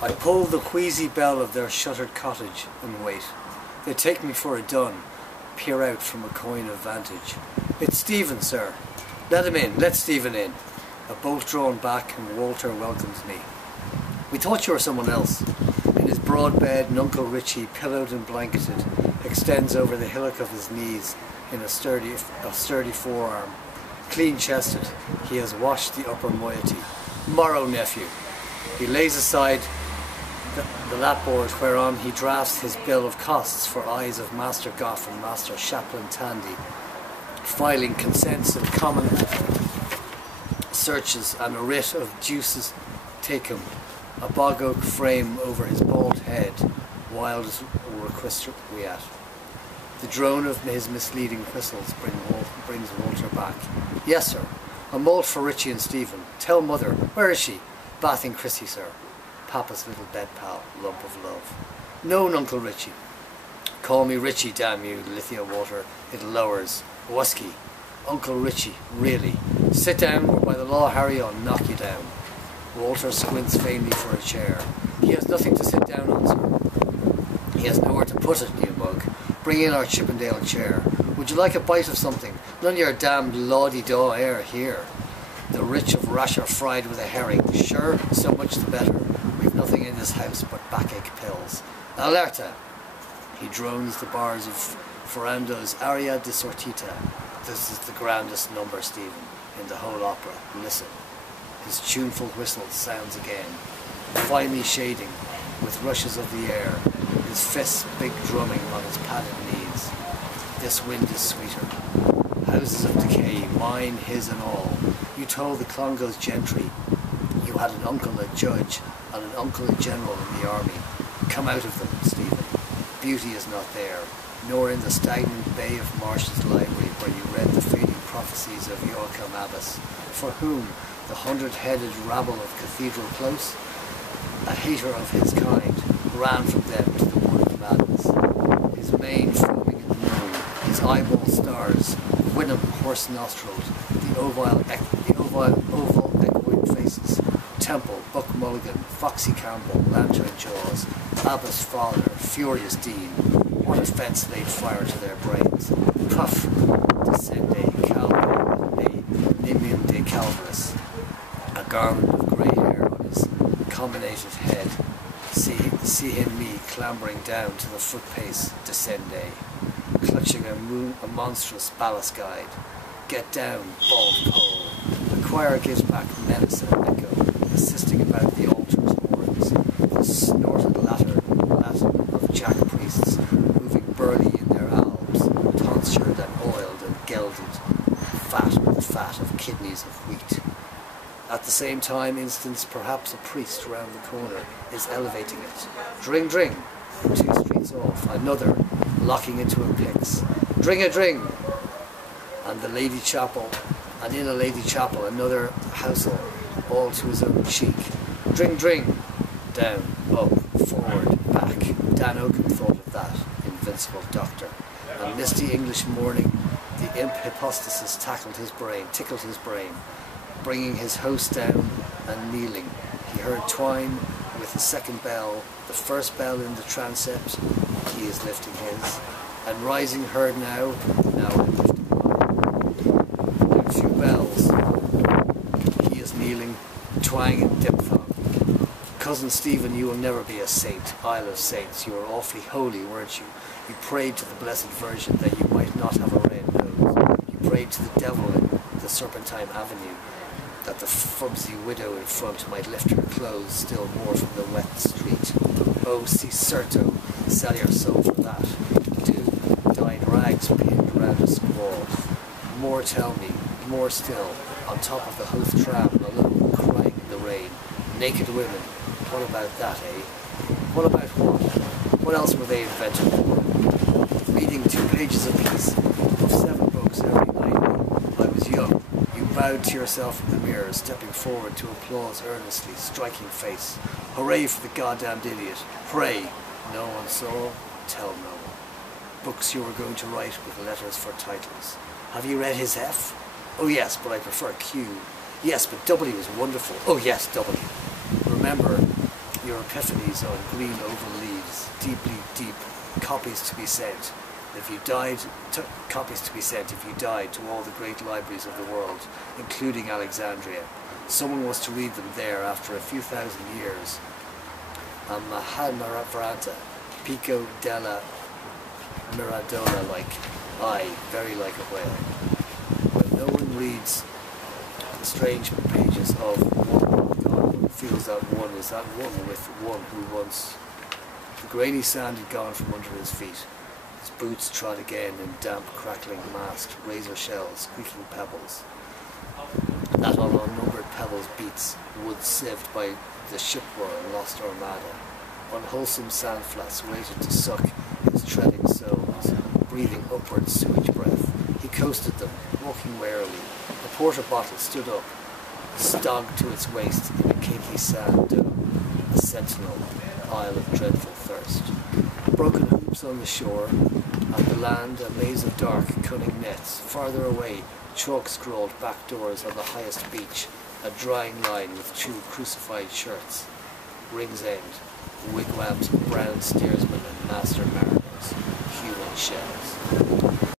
I pull the wheezy bell of their shuttered cottage and wait. They take me for a dun, peer out from a coign of vantage. It's Stephen, sir. Let him in, let Stephen in. A bolt drawn back and Walter welcomes me. We thought you were someone else. In his broad bed, Uncle Richie, pillowed and blanketed, extends over the hillock of his knees in a sturdy forearm. Clean-chested, he has washed the upper moiety. Morrow, nephew. He lays aside the lapboard whereon he drafts his bill of costs for eyes of Master Goff and Master Chaplain Tandy, filing consents and common searches and a writ of juices tecum, a bog oak frame over his bald head, wild as requiescat. The drone of his misleading whistles brings Walter back. Yes, sir. A malt for Richie and Stephen. Tell mother. Where is she? Bathing Chrissy, sir. Papa's little bed pal, lump of love. No, Uncle Richie. Call me Richie, damn you, Lithia Water. It lowers. Wusky. Uncle Richie, really. Sit down, or by the law Harry, I'll knock you down. Walter squints vainly for a chair. He has nothing to sit down on, sir. He has nowhere to put it, you mug. Bring in our Chippendale chair. Would you like a bite of something? None of your damned lawdy-daw air here. The rich of rasher fried with a herring. Sure, so much the better. We've nothing in this house but backache pills. Alerta! He drones the bars of Ferrando's Aria di Sortita. This is the grandest number, Stephen, in the whole opera. Listen. His tuneful whistle sounds again, finely shading with rushes of the air, his fists big drumming on his padded knees. This wind is sweeter. Houses of decay, mine, his and all. You told the Clongowes gentry you had an uncle a judge and an uncle a general in the army. Come out of them, Stephen. Beauty is not there, nor in the stagnant bay of Marsh's library where you read the fading prophecies of Joachim Abbas, for whom the 100-headed rabble of Cathedral Close, a hater of his kind, ran from them to the wood of madness. His mane foaming in the moon, his eyeball stars, Wynnum horse-nostrilled, the oval echoing faces, Temple, Buck Mulligan, Foxy Campbell, Lantern Jaws, Abbas Fowler, Furious Dean. What offence laid fire to their brains? Puff, descende, Calvary, Nimium de Calvaris. A garland of grey hair on his combinated head. See him me clambering down to the footpace, descende, clutching a monstrous ballast guide. Get down, bald pole. The choir gives back menace and echo, assisting about the altar's horns. The snorted Latin of jack priests, moving burly in their albs, tonsured and oiled and gelded, fat with the fat of kidneys of wheat. At the same time, instance, perhaps a priest round the corner is elevating it. Dring, dring, 2 streets off, another, locking into a pix. Dring-a-dring! And the Lady Chapel, and in a Lady Chapel, another housel, all to his own cheek. Dring, dring! Down, up, forward, back. Dan Oakham thought of that, invincible doctor. And misty English morning, the imp hypostasis tickled his brain, bringing his host down and kneeling. He heard twine with the second bell, the first bell in the transept, he is lifting his, and rising heard now I'm lifting mine. Now 2 bells, he is kneeling, twang and diphthong. Cousin Stephen, you will never be a saint, Isle of Saints, you were awfully holy, weren't you? You prayed to the Blessed Virgin that you might not have a red nose. You prayed to the devil in the Serpentine Avenue, that the fubsy widow in front might lift her clothes still more from the wet street. Oh, si certo, sell your soul for that. Do, dyed rags pinned round a squall. More tell me, more still, on top of the Hoth tram, alone, crying in the rain. Naked women, what about that, eh? What about what? What else were they invented for? Reading 2 pages apiece of 7 books every night. I was young. You bowed to yourself in the mirror, stepping forward to applause earnestly, striking face. Hooray for the goddamned idiot. Pray. No one saw, tell no one. Books you were going to write with letters for titles. Have you read his F? Oh yes, but I prefer Q. Yes, but W is wonderful. Oh yes, W. Remember, your epiphanies on green oval leaves, deeply deep, copies to be sent. If you died, copies to be sent if you died to all the great libraries of the world, including Alexandria. Someone was to read them there after a few thousand years. A Mahamarata, Pico della Miradona like, aye, very like a whale. When no one reads the strange pages of one, God feels that one is that one with one who once. The grainy sand had gone from under his feet. His boots trod again in damp, crackling, masked razor shells, squeaking pebbles. That on unnumbered pebbles beats, wood sieved by the shipworm lost armada. Unwholesome sand flats waited to suck his treading soles, breathing upward sewage breath. He coasted them, walking warily. A porter bottle stood up, stogged to its waist in a cakey sand dome, a sentinel, isle of dreadful thirst. Broken hoops on the shore, at the land a maze of dark, cunning nets. Farther away, chalk-scrawled back doors on the highest beach, a drying line with two crucified shirts. Rings End, wigwams of brown steersmen and master mariners, human shells.